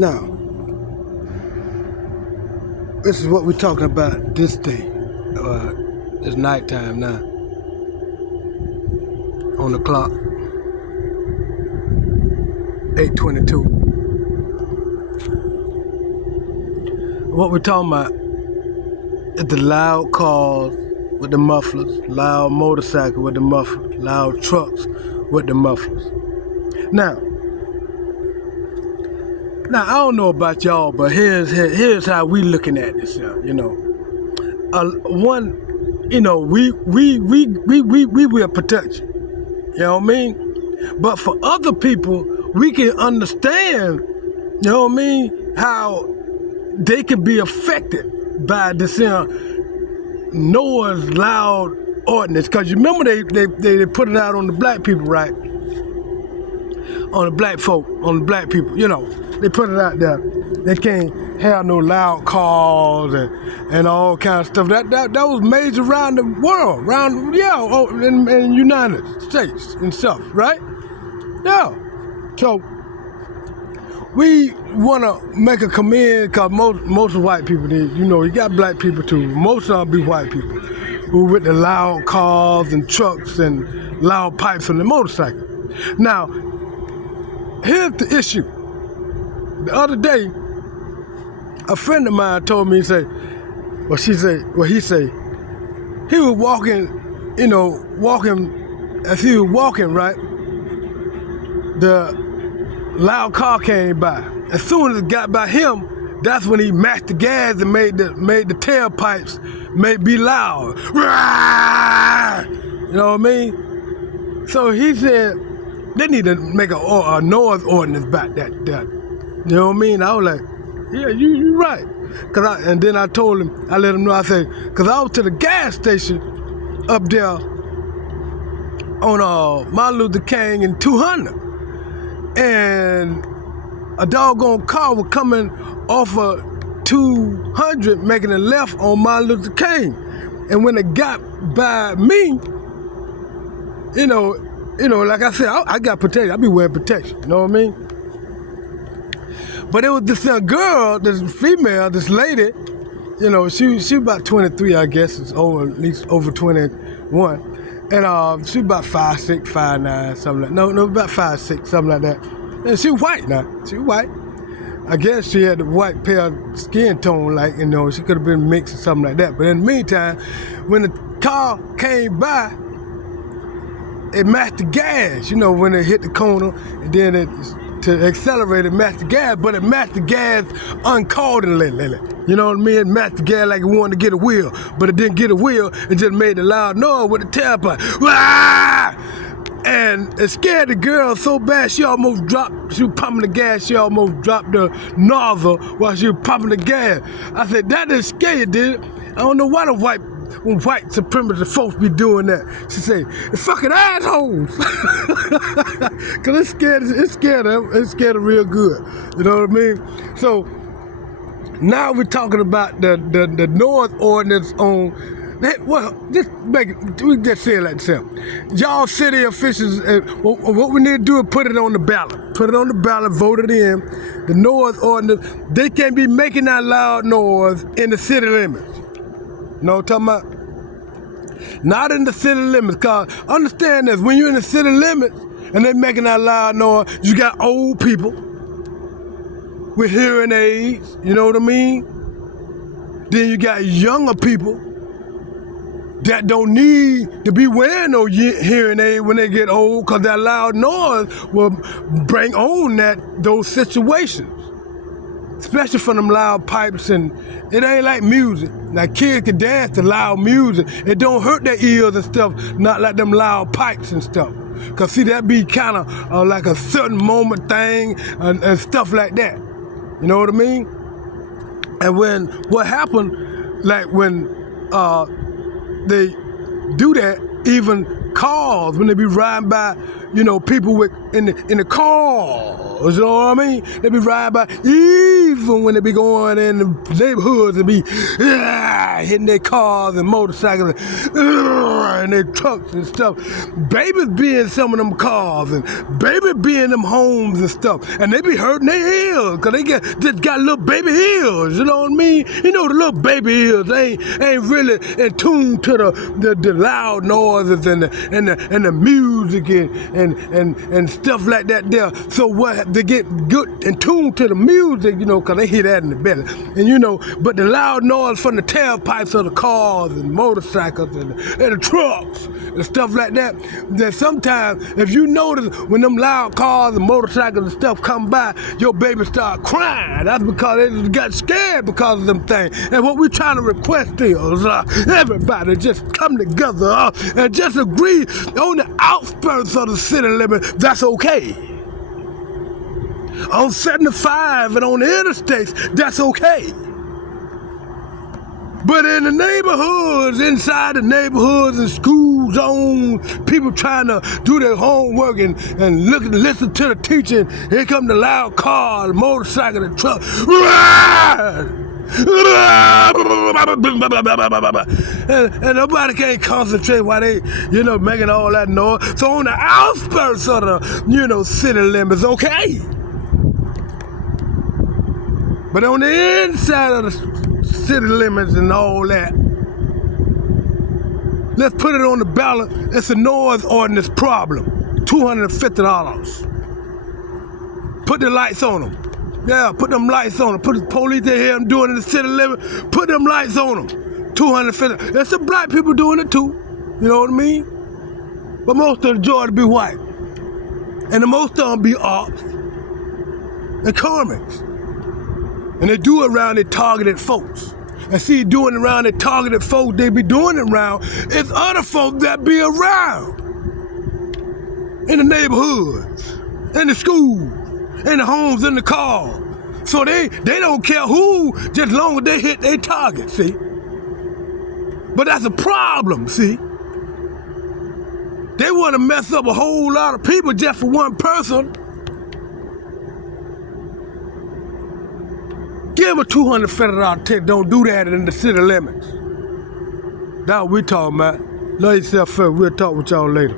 Now, this is what we're talking about this day. It's nighttime now. On the clock, 8:22. What we're talking about is the loud cars with the mufflers, loud motorcycle with the mufflers, loud trucks with the mufflers. Now I don't know about y'all, but here's how we looking at this. We will protect you. You know what I mean? But for other people, we can understand, you know what I mean, how they can be affected by this noise, loud ordinance. Because you remember they put it out on the black people, right? On the black folk, on the black people, they put it out there. They can't have no loud cars and all kinds of stuff. That was made around the world, in the United States and stuff, right? Yeah. So we want to make a commend, because most of white people, you got black people too. Most of them be white people who with the loud cars and trucks and loud pipes on the motorcycle. Now, here's the issue. The other day, a friend of mine told me, he was walking, as he was walking, right, the loud car came by. As soon as it got by him, that's when he matched the gas and made the tailpipes be loud. You know what I mean? So he said, they need to make a noise ordinance about that. You know what I mean? I was like, yeah, you're right. And then I told him, I let him know, I said, because I was to the gas station up there on Martin Luther King and 200. And a doggone car was coming off of 200, making a left on Martin Luther King. And when it got by me, like I said, I got protection. I be wearing protection, you know what I mean? But it was this girl, this female, this lady, she about 23, I guess, at least over 21. And she about 5'6", 5'9", something like that. No, about 5'6", something like that. And she white now. She white. I guess she had the white pale skin tone, she could have been mixed or something like that. But in the meantime, when the car came by, it matched the gas, when it hit the corner, and then to accelerate it matched the gas, but it matched the gas uncallingly. You know what I mean? It matched the gas like it wanted to get a wheel, but it didn't get a wheel. It just made a loud noise with the tailpipe. Wah! And it scared the girl so bad she almost dropped. She was pumping the gas. She almost dropped the nozzle while she was pumping the gas. I said, that didn't scare you, did it? I don't know why the white supremacist folks be doing that. She say, the fucking assholes. Cause it scared her real good. You know what I mean? So now we're talking about the noise ordinance on, well, we just say it like this. Y'all city officials, what we need to do is put it on the ballot. Put it on the ballot, vote it in. The noise ordinance, they can't be making that loud noise in the city limits. You know what I'm talking about? Not in the city limits, because understand this, when you're in the city limits and they're making that loud noise, you got old people with hearing aids, you know what I mean? Then you got younger people that don't need to be wearing no hearing aid when they get old, because that loud noise will bring on those situations. Especially from them loud pipes, and it ain't like music. Now kids can dance to loud music. It don't hurt their ears and stuff, not like them loud pipes and stuff. Cause see, that be kind of like a certain moment thing and stuff like that. You know what I mean? And what happened, like when they do that, even cars, when they be riding by, people in the cars, you know what I mean? They be riding by, even when they be going in the neighborhoods and be, everybody hitting their cars and motorcycles and their trucks and stuff. Babies be in some of them cars and babies be in them homes and stuff. And they be hurting their ears because they just got little baby ears, you know what I mean? You know, the little baby ears ain't really in tune to the loud noises and the music and stuff like that there. So what, they get good in tune to the music, you know, because they hear that in the belly. And you know, but the loud noise from the tailpipes of the cars and motorcycles and the trucks and stuff like that, then sometimes if you notice when them loud cars and motorcycles and stuff come by, your baby start crying. That's because they just got scared because of them things. And what we trying to request is everybody just come together and just agree on the outskirts of the city limit. That's okay. On 75 and on the interstates, that's okay. But in the neighborhoods, inside the neighborhoods and school zones, people trying to do their homework and listen to the teacher, here come the loud car, the motorcycle, the truck. And nobody can't concentrate while they, you know, making all that noise. So on the outskirts of the, you know, city limits, okay. But on the inside of the city limits and all that, let's put it on the ballot. It's a noise ordinance problem. $250. Put the lights on them. Yeah, put them lights on them. Put the police in here doing it in the city limit. Put them lights on them. $250. There's some black people doing it too. You know what I mean? But most of the majority be white. And the most of them be ops and comics. And they do it around their targeted folks. And see, doing it around their targeted folks, they be doing it around, it's other folks that be around. In the neighborhoods, in the schools, in the homes, in the cars. So they don't care who, just long as they hit their target, see? But that's a problem, see? They want to mess up a whole lot of people just for one person. Give them a $250 ticket. Don't do that in the city limits. That's what we talking about. Love yourself first. We'll talk with y'all later.